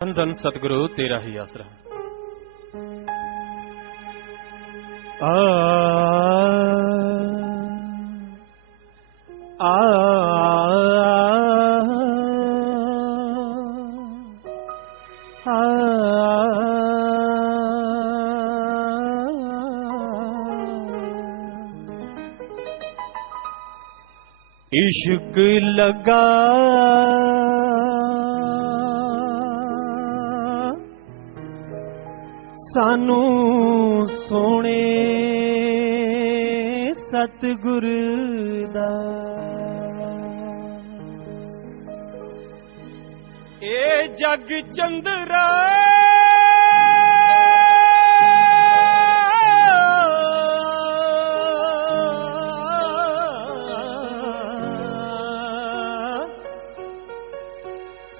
धन धन सतगुरु तेरा ही आसरा। आ आ इश्क लगा सानू सोने सतगुर दा ए जग चंद्रा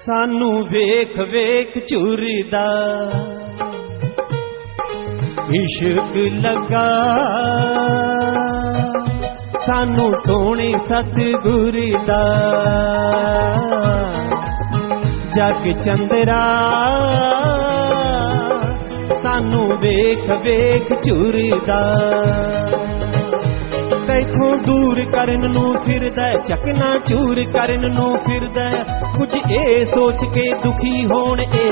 सानू वेख वेख झुरदा इश्क लगा सानू सोने सतगुर दा जग चंद्रा सानू वेख वेख झुरदा तैथों दूर करन नू फिरदा चकना चूर करन नू फिरदा कुछ ए सोच के दुखी होण ए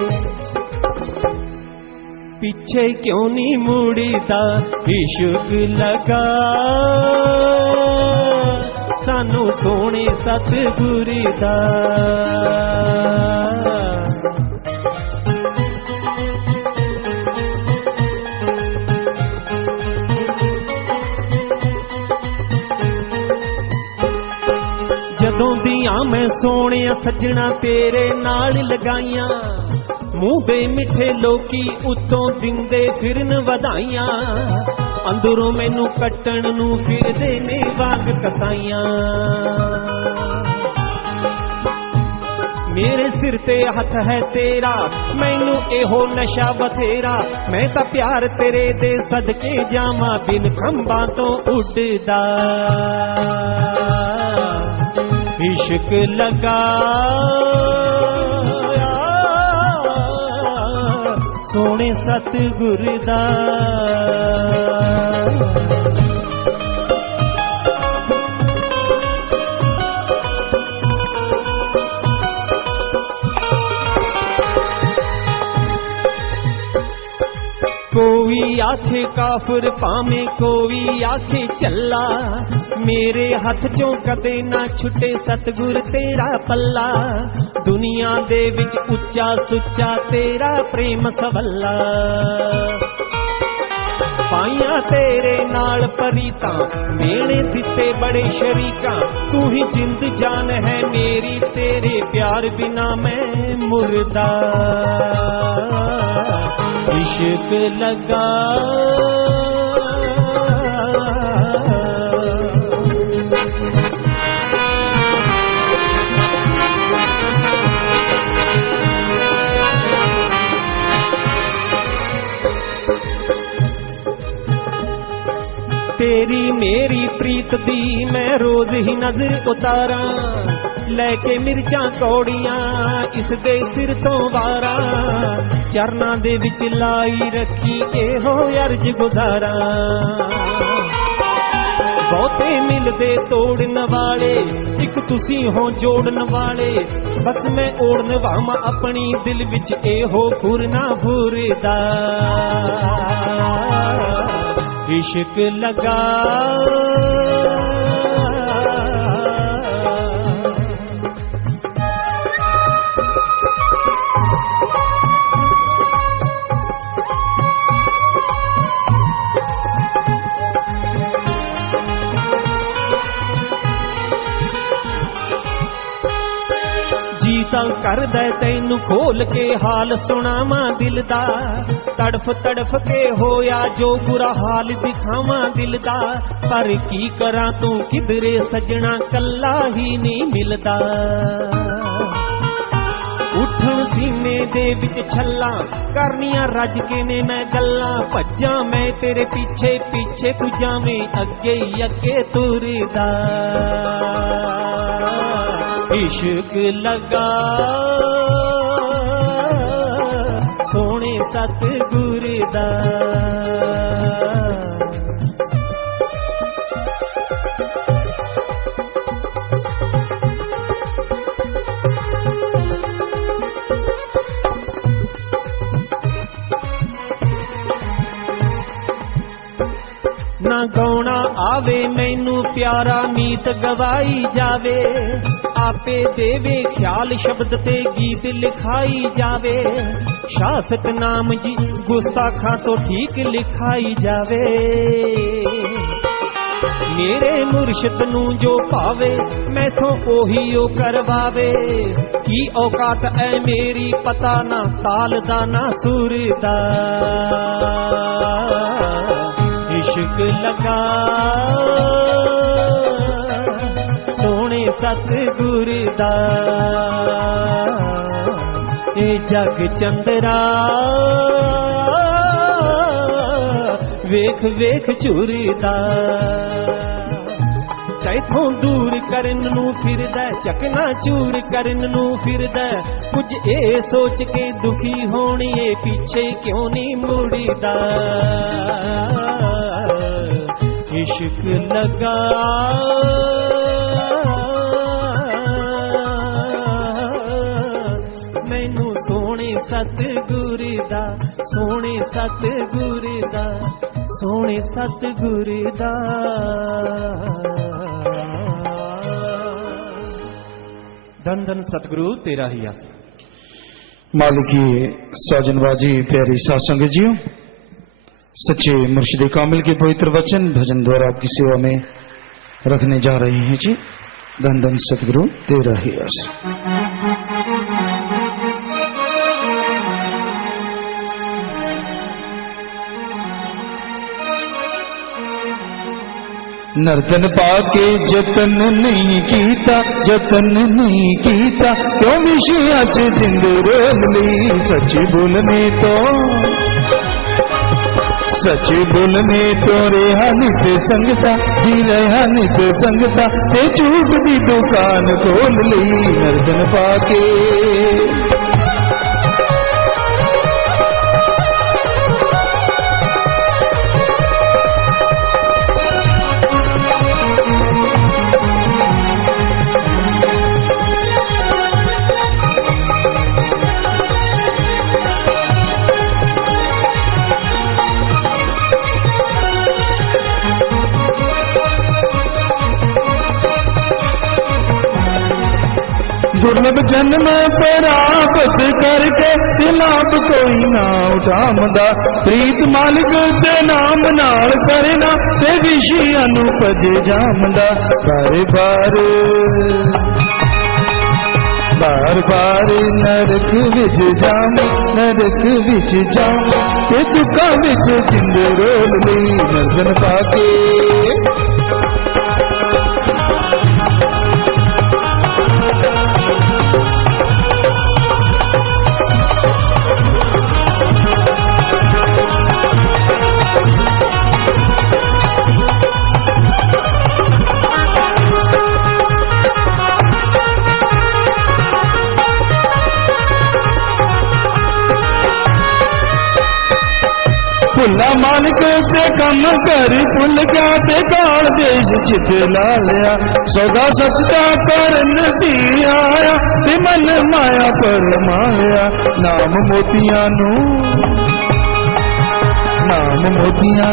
पीछे क्यों नहीं मुड़दा इश्क लगा सानू सोने सतगुर दा जदों दियां मैं सोने सजना तेरे नाल लगाइयां मुंह दे मिठे लोकी उत्तों दिंदे फिरन वधाइयां अंदरों मैनू कट्टण नू फिरदे ने वांग कसाइयां मेरे सिर ते हथ है तेरा मैनू एहो नशा बथेरा मैं तां प्यार तेरे दे सदके जावां बिन खंबां तो उड़दा इश्क लगा सोने सतगुर दा कोई आखे काफिर पावे कोई आखे चला मेरे हाथ चों कदे ना छुटे सतगुर तेरा पल्ला दुनिया दे विच उच्चा सुच्चा तेरा प्रेम सवल्ला पाइया तेरे नाल परीता मेरे दिते बड़े शरीका तू ही जिंद जान है मेरी तेरे प्यार बिना मैं मुर्दा इश्क लगा तेरी मेरी प्रीत दी मैं रोज ही नजर उतारा लैके मिर्चां कौड़ियां इस दे सिर तो वारा चरना दे विच लाई रखी एहो अर्ज गुजारा बहुते मिलदे तोड़न वाले एक तुसी हो जोड़न वाले बस मैं ओढ़न वामा अपनी दिल विच एहो फुरना फुरदा इश्क लगा जीता कर दे तैनू खोल के हाल सुनावा दिल दा तड़फ तड़फ के होया जो बुरा हाल दिखावा दिल दा पर की करा तू किधरे सजना कल्ला ही नहीं मिलदा उठन सीने दे विच छल्ला करनिया रज के ने मैं गल्ला भज्जा मैं तेरे पीछे पीछे तू जावें अगे ही अगे तुरदा इश्क लगा सतगुर दा। ना गौना आवे मैनू प्यारा मीत गवाई जावे, आपे देवे ख्याल शब्द ते गीत लिखाई जावे। शासक नाम जी गुस्ताखा तो ठीक लिखाई जावे। मेरे मुर्शिद नू जो पावे मैथों ओही ओ करवावे। की औकात ऐ मेरी पता ना ताल दा ना सुर दा। इश्क लगा सोने सतगुर दा। ए जग चंदरा वेख वेख झुरदा। तैथों दूर करन नू फिरदा, चकना चूर करन नू फिरदा। कुछ ए सोच के दुखी होनी ए पीछे क्यों नहीं मुड़दा। इश्क लगा मैनू सोने सतगुर दा, सोने सतगुर दा, सोने सतगुर दा। धन धन सतगुरु तेरा ही आस। मालिकी साजनबाजी प्यारी सासंग जियो, सच्चे मुर्शिद कामिल के पवित्र वचन भजन द्वारा आपकी सेवा में रखने जा रहे हैं जी। धन धन सतगुरु तेरा ही आस। नर्तन पाके जतन नहीं कीता, जतन नहीं कीता क्यों मिशिया च जिंद रोली। सच बोलने तो सच बोलने तो रेहा नित संगता, जी रहा नित संगता ते झूठ दी दुकान खोल ली। नर्तन पाके दुर्लभ जन्म प्राप्त करके तिलाप कोई ना उठामदा। प्रीत मालिक ते नाम नाल करना ते विषिया नू भजे जामदा। बार बार नरक विच जाम, नरक विच जाम ते दुखा विच जिंद रोल ली। नर्तन पाके भुला मालिक ते कम कर भुल गया ते काल देश चित ला लिया। सौदा सचदा करन सी आया ते मन माया पर माया। नाम मोतियां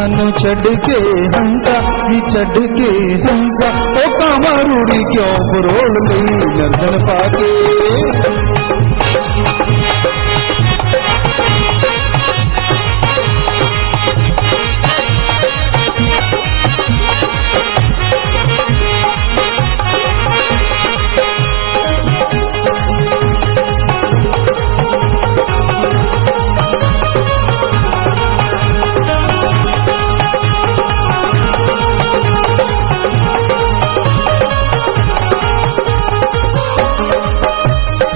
नू छड़ के हंसा जी, छड़ के हंसा ओ कामा रूड़ी क्यों फरोल ली। नर्तन पाके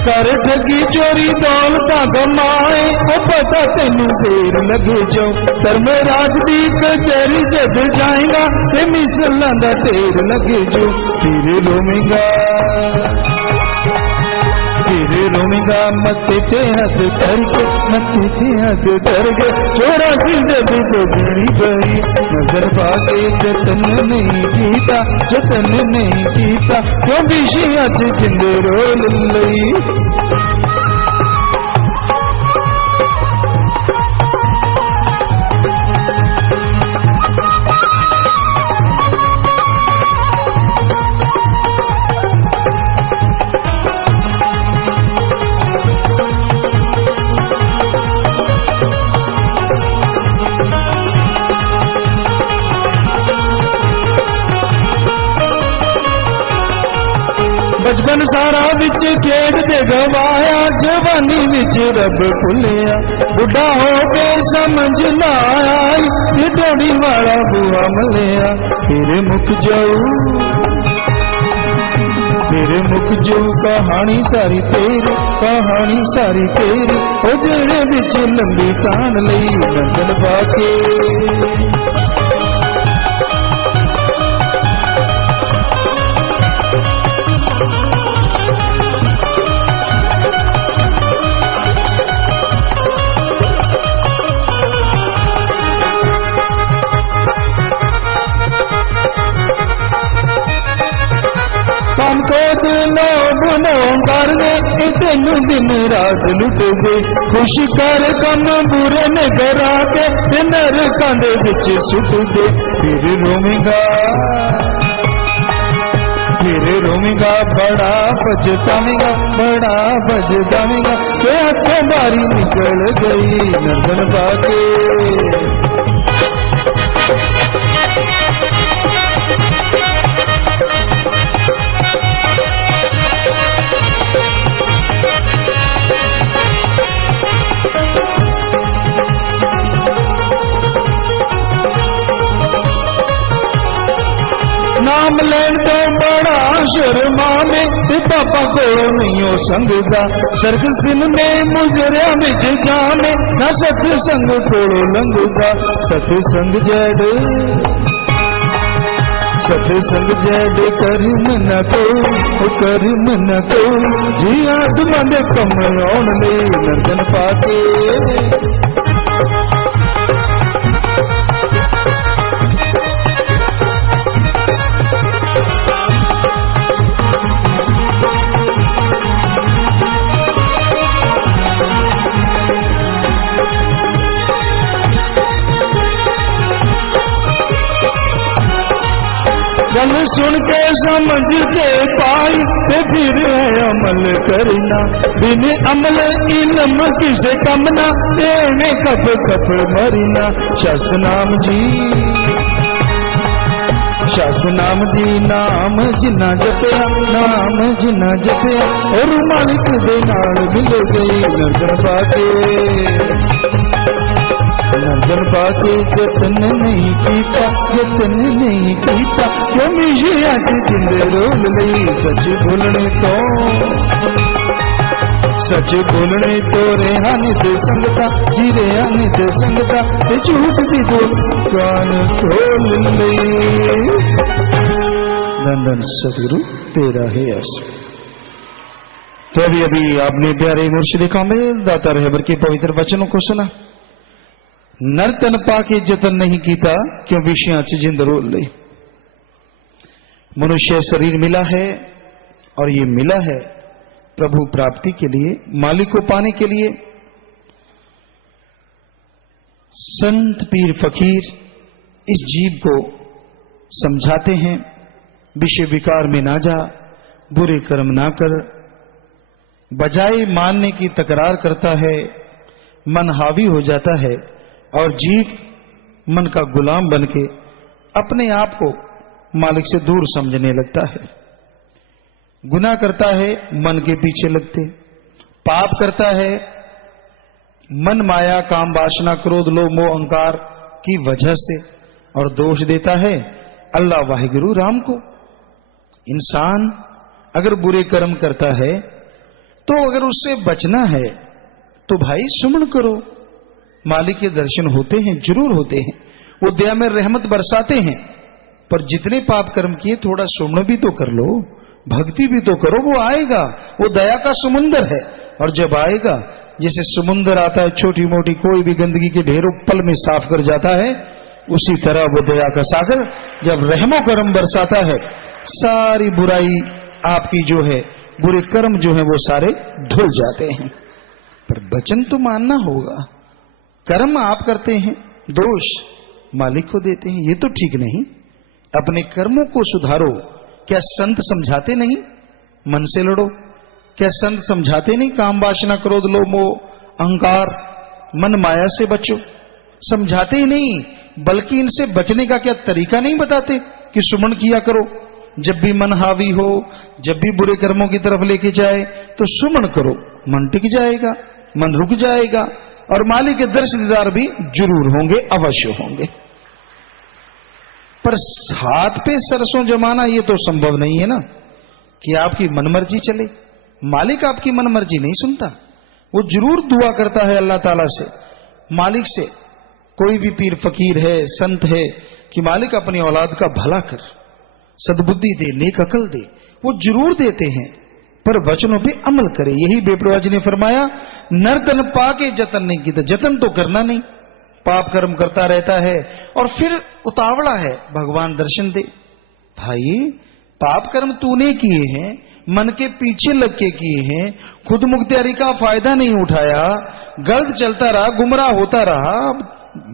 कर ठगी चोरी दौलता गमाए ओ पता तेनू देर लगे जो। धर्मराज दी कचहरी जद जाएगा ते मिसलां दा ढेर लगे जो। फिर रोवेगा फिर रोएगा मत्थे थे हाथ धर के, मत्थे थे हाथ धर के, छोरा सी जब बजनी बही, नजर पाके जतन नहीं कीता, जतन नहीं कीता, क्यों विषी अज जिंद रोल लई। बचपन सारा विच खेड दे गवाया, जवानी विच रब भुलिया, बुढ़ा हो के समझ ना आई, ये डोड़ी वाला बुआ मलिया। फिर मुक जाऊ, फिर मुक जाऊ कहानी सारी तेरी, कहानी सारी तेरी, ओ जेड़े विच लंबी तान लई नंदन पाके। कर दे तेनू दिन रात लुट दे, खुश कर कम बुरे ने करा के, नरकां दे विच सुट दे। फिर रोवेगा, फिर रोवेगा, बड़ा पछतावेगा, बड़ा पछतावेगा, के हाथों बारी निकल गई नंदन पाके। नाम लैन तो बड़ा शर्मा में, ते पापा को नहीं हो संगदा, सर्ग सिन में मुजरिया विच जाने, ना सत्संग कोड़ो लंघदा। सत्संग जड़, सत्संग जड़ कर्म न को, कर्म न को, जी आत्मा दे कम आउण लई नंदन पाके। गल सुन के समझ के पाई, ते फिर अमल करना, बिन अमल इल्म किसे कम ना, देवे कप कप मरना। शास्त्र नाम जी, शास्त्र नाम जी, नाम जिन्ना जपया, नाम जिन्ना जपया, और मालिक दे नाल मिल गई नंदन पाके। नंदन पाके जतन नहीं कीता, जतन नहीं कीता, क्यों मिशे अज जिंद रोल लई। सच बोलने तो, सच बोलने तो रेहा नित संगता, जी रेहा नित संगता, ते झूठ दी दुकान खोल लई। नंदन सतगुरु तेरा है ऐसा। तो अभी आपने प्यारे मुर्शिद कामिल दाता रहबर के पवित्र वचनों को सुना। नर तन पाके जतन नहीं कीता, क्यों विषयां च जिंद रोल लई। मनुष्य शरीर मिला है, और ये मिला है प्रभु प्राप्ति के लिए, मालिक को पाने के लिए। संत पीर फकीर इस जीव को समझाते हैं, विषय विकार में ना जा, बुरे कर्म ना कर। बजाय मानने की तकरार करता है, मन हावी हो जाता है, और जीव मन का गुलाम बनके अपने आप को मालिक से दूर समझने लगता है। गुनाह करता है, मन के पीछे लगते, पाप करता है, मन माया काम वासना क्रोध लोभ मोह अहंकार की वजह से, और दोष देता है अल्लाह वाहिगुरु राम को। इंसान अगर बुरे कर्म करता है, तो अगर उससे बचना है तो भाई सुमन करो। मालिक के दर्शन होते हैं, जरूर होते हैं, वो दया में रहमत बरसाते हैं, पर जितने पाप कर्म किए थोड़ा सुमन भी तो कर लो, भक्ति भी तो करो, वो आएगा, वो दया का समुंदर है। और जब आएगा, जैसे समुंदर आता है, छोटी मोटी कोई भी गंदगी के ढेरों पल में साफ कर जाता है, उसी तरह वो दया का सागर जब रहमो करम बरसाता है, सारी बुराई आपकी जो है, बुरे कर्म जो है, वो सारे धुल जाते हैं। पर वचन तो मानना होगा। कर्म आप करते हैं, दोष मालिक को देते हैं, ये तो ठीक नहीं। अपने कर्मों को सुधारो। क्या संत समझाते नहीं मन से लड़ो? क्या संत समझाते नहीं काम वासना क्रोध लोभ मोह अहंकार मन माया से बचो? समझाते ही नहीं, बल्कि इनसे बचने का क्या तरीका नहीं बताते कि सुमन किया करो। जब भी मन हावी हो, जब भी बुरे कर्मों की तरफ लेके जाए, तो सुमन करो, मन टिक जाएगा, मन रुक जाएगा, और मालिक के दर्श दीदार भी जरूर होंगे, अवश्य होंगे। पर हाथ पे सरसों जमाना ये तो संभव नहीं है ना, कि आपकी मनमर्जी चले। मालिक आपकी मनमर्जी नहीं सुनता। वो जरूर दुआ करता है अल्लाह ताला से, मालिक से। कोई भी पीर फकीर है, संत है, कि मालिक अपनी औलाद का भला कर, सद्बुद्धि दे, नेक अकल दे, वो जरूर देते हैं, पर वचनों पे अमल करे। यही बेपरवाह जी ने फरमाया, नर्तन पाके जतन नहीं की, तो जतन तो करना नहीं, पाप कर्म करता रहता है और फिर उतावला है भगवान दर्शन दे। भाई पाप कर्म तूने किए हैं, मन के पीछे लग के किए हैं, खुद मुख्तियारी का फायदा नहीं उठाया, गलत चलता रहा, गुमराह होता रहा,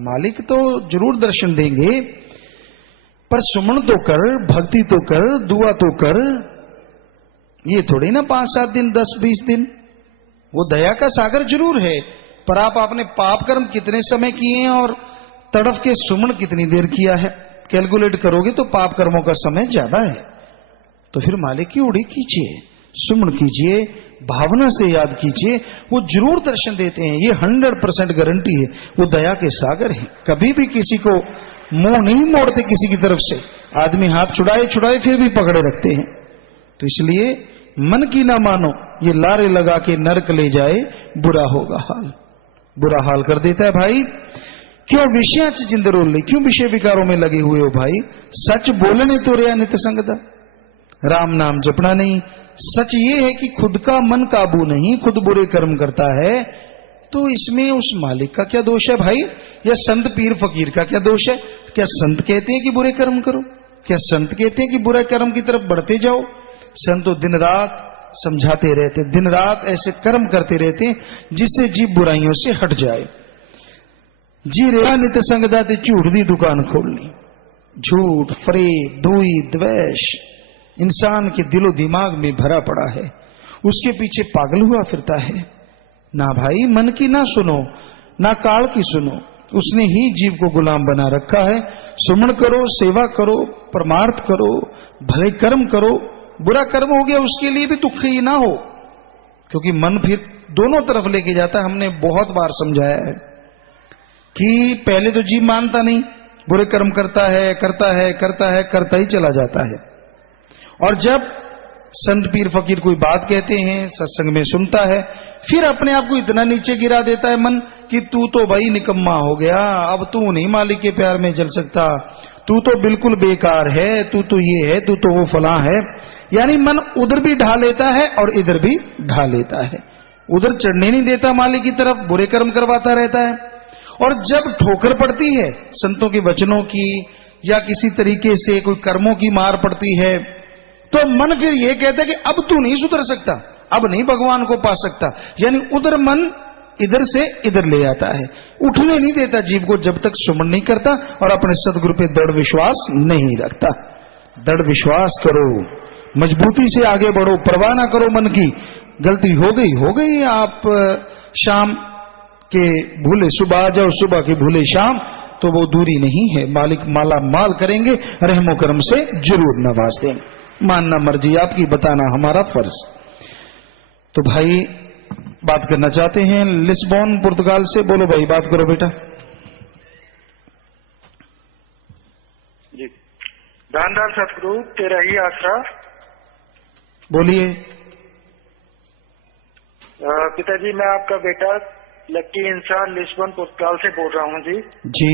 मालिक तो जरूर दर्शन देंगे। पर सुमन तो कर, भक्ति तो कर, दुआ तो कर। ये थोड़ी ना 5-7 दिन 10-20 दिन। वो दया का सागर जरूर है, पर आप आपने पाप कर्म कितने समय किए हैं और तड़फ के सुमन कितनी देर किया है, कैलकुलेट करोगे तो पाप कर्मों का समय ज्यादा है। तो फिर मालिक की उड़ी कीजिए, सुमन कीजिए, भावना से याद कीजिए, वो जरूर दर्शन देते हैं। ये 100% गारंटी है। वो दया के सागर है, कभी भी किसी को मुंह नहीं मोड़ते किसी की तरफ से। आदमी हाथ छुड़ाए छुड़ाए फिर भी पकड़े रखते हैं। तो इसलिए मन की ना मानो, ये लारे लगा के नरक ले जाए, बुरा होगा हाल, बुरा हाल कर देता है। भाई क्यों विषया च जिंद रोले, क्यों विषय विकारों में लगे हुए हो भाई? सच बोलने तो रिया नित संगदा, राम नाम जपना नहीं। सच ये है कि खुद का मन काबू नहीं, खुद बुरे कर्म करता है, तो इसमें उस मालिक का क्या दोष है भाई? या संत पीर फकीर का क्या दोष है? क्या संत कहते हैं कि बुरे कर्म करो? क्या संत कहते हैं कि बुरे कर्म की तरफ बढ़ते जाओ? संत तो दिन रात समझाते रहते, दिन रात ऐसे कर्म करते रहते जिससे जीव बुराइयों से हट जाए। जी रेहा नित संगदा ते झूठ दी दुकान खोलनी। झूठ, फरेब, दुई, द्वेष इंसान के दिलो दिमाग में भरा पड़ा है, उसके पीछे पागल हुआ फिरता है। ना भाई मन की ना सुनो, ना काल की सुनो, उसने ही जीव को गुलाम बना रखा है। सुमन करो, सेवा करो, परमार्थ करो, भले कर्म करो। बुरा कर्म हो गया उसके लिए भी दुख ही ना हो, क्योंकि मन फिर दोनों तरफ लेके जाता है। हमने बहुत बार समझाया है कि पहले तो जीव मानता नहीं, बुरे कर्म करता है, करता है, करता है, करता ही चला जाता है। और जब संत पीर फकीर कोई बात कहते हैं, सत्संग में सुनता है, फिर अपने आप को इतना नीचे गिरा देता है मन कि तू तो भाई निकम्मा हो गया, अब तू नहीं मालिक के प्यार में चल सकता, तू तो बिल्कुल बेकार है, तू तो ये है, तू तो वो फला है। यानी मन उधर भी ढा लेता है और इधर भी ढा लेता है, उधर चढ़ने नहीं देता मालिक की तरफ, बुरे कर्म करवाता रहता है। और जब ठोकर पड़ती है संतों के वचनों की या किसी तरीके से कोई कर्मों की मार पड़ती है, तो मन फिर ये कहता है कि अब तू नहीं सुधर सकता, अब नहीं भगवान को पा सकता। यानी उधर मन इधर से इधर ले आता है, उठने नहीं देता जीव को जब तक सुमन नहीं करता और अपने सदगुरु पे दृढ़ विश्वास नहीं रखता। दृढ़ विश्वास करो, मजबूती से आगे बढ़ो, परवाह ना करो मन की। गलती हो गई, आप शाम के भूले सुबह आ जाओ, सुबह के भूले शाम, तो वो दूरी नहीं है। मालिक माला माल करेंगे, रहमो करम से जरूर नवाज देंगे। मानना मर्जी आपकी, बताना हमारा फर्ज। तो भाई बात करना चाहते हैं लिस्बॉन पुर्तगाल से। बोलो भाई, बात करो बेटा जी। दानदार सतगुरु तेरा ही आसरा। बोलिए। पिताजी मैं आपका बेटा लक्की इंसान लिस्बॉन पुर्तगाल से बोल रहा हूँ जी। जी